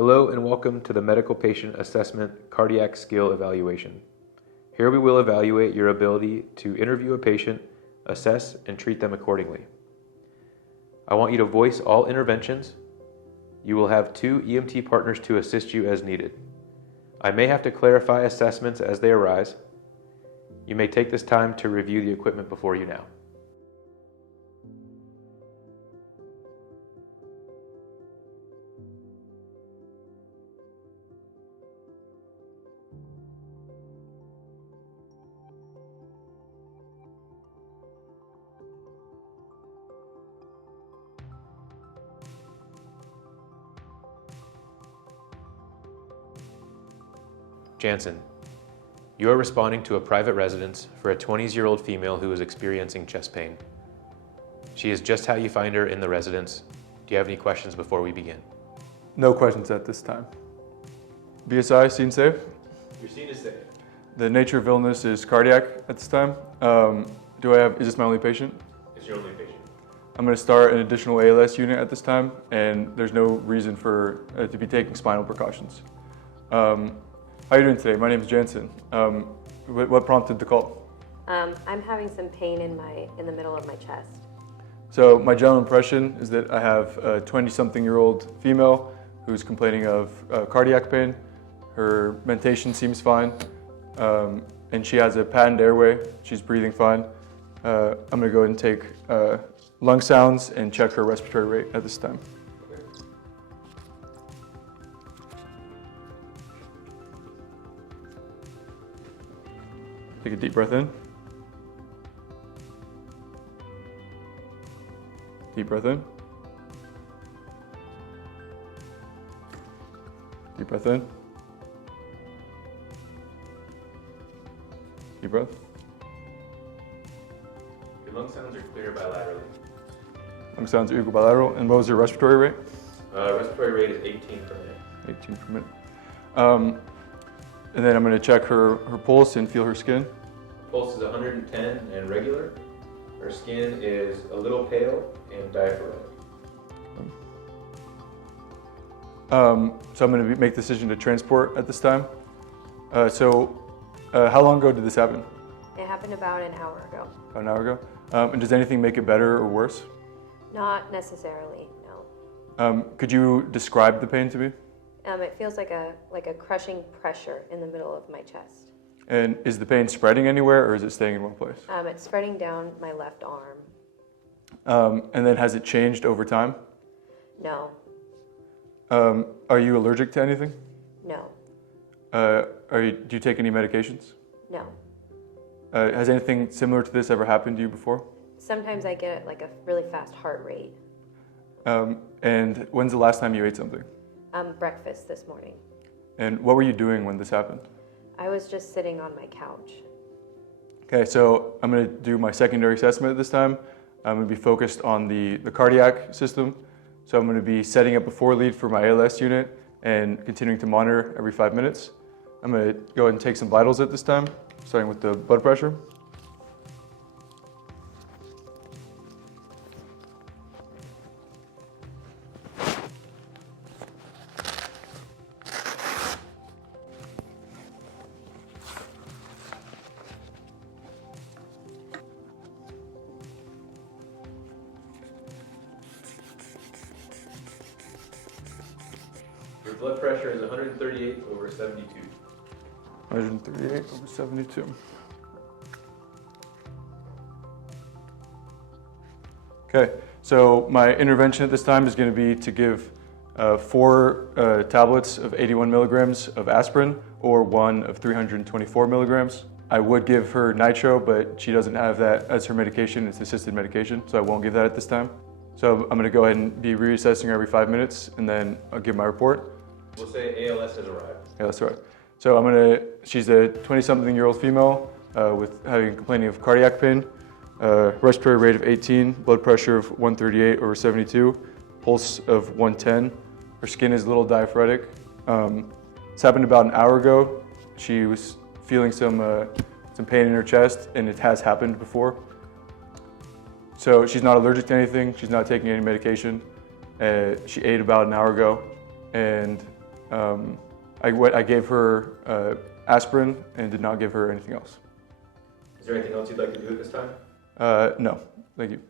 Hello and welcome to the Medical Patient Assessment Cardiac Skill Evaluation. Here we will evaluate your ability to interview a patient, assess, and treat them accordingly. I want you to voice all interventions. You will have 2 EMT partners to assist you as needed. I may have to clarify assessments as they arise. You may take this time to review the equipment before you now. Jansen, you are responding to a private residence for a 20-year-old female who is experiencing chest pain. She is just how you find her in the residence. Do you have any questions before we begin? No questions at this time. BSI, scene safe? Your scene is safe. The nature of illness is cardiac at this time. Is this my only patient? It's your only patient. I'm going to start an additional ALS unit at this time, and there's no reason for to be taking spinal precautions. How are you doing today? My name is Jansen. What prompted the call? I'm having some pain in the middle of my chest. So my general impression is that I have a 20-something-year-old female who's complaining of cardiac pain. Her mentation seems fine, and she has a patent airway. She's breathing fine. I'm going to go ahead and take lung sounds and check her respiratory rate at this time. Take a deep breath in. Deep breath in. Deep breath in. Deep breath. Your lung sounds are clear bilaterally. Lung sounds are equal bilateral. And what was your respiratory rate? Respiratory rate is 18 per minute. 18 per minute. And then I'm going to check her pulse and feel her skin. Pulse is 110 and regular. Her skin is a little pale and diaphoretic. So I'm going to make the decision to transport at this time. How long ago did this happen? It happened about an hour ago. About an hour ago. And does anything make it better or worse? Not necessarily, no. Could you describe the pain to me? It feels like a crushing pressure in the middle of my chest. And is the pain spreading anywhere, or is it staying in one place? It's spreading down my left arm. And then has it changed over time? No. Are you allergic to anything? No. Do you take any medications? No. Has anything similar to this ever happened to you before? Sometimes I get like a really fast heart rate. And when's the last time you ate something? Breakfast this morning. And what were you doing when this happened? I was just sitting on my couch. Okay, so I'm going to do my secondary assessment this time. I'm going to be focused on the cardiac system. So I'm going to be setting up a 4-lead for my ALS unit and continuing to monitor every 5 minutes. I'm going to go ahead and take some vitals at this time, starting with the blood pressure. Your blood pressure is 138 over 72. 138 over 72. Okay, so my intervention at this time is going to be to give 4 tablets of 81 milligrams of aspirin or 1 of 324 milligrams. I would give her nitro, but she doesn't have that as her medication. It's assisted medication, so I won't give that at this time. So I'm going to go ahead and be reassessing her every 5 minutes, and then I'll give my report. We'll say ALS has arrived. Yeah, that's right. So she's a 20-something-year-old female complaining of cardiac pain, respiratory rate of 18, blood pressure of 138 over 72, pulse of 110. Her skin is a little diaphoretic. This happened about an hour ago. She was feeling some pain in her chest, and it has happened before. So she's not allergic to anything. She's not taking any medication. She ate about an hour ago, and I gave her aspirin and did not give her anything else. Is there anything else you'd like to do at this time? No, thank you.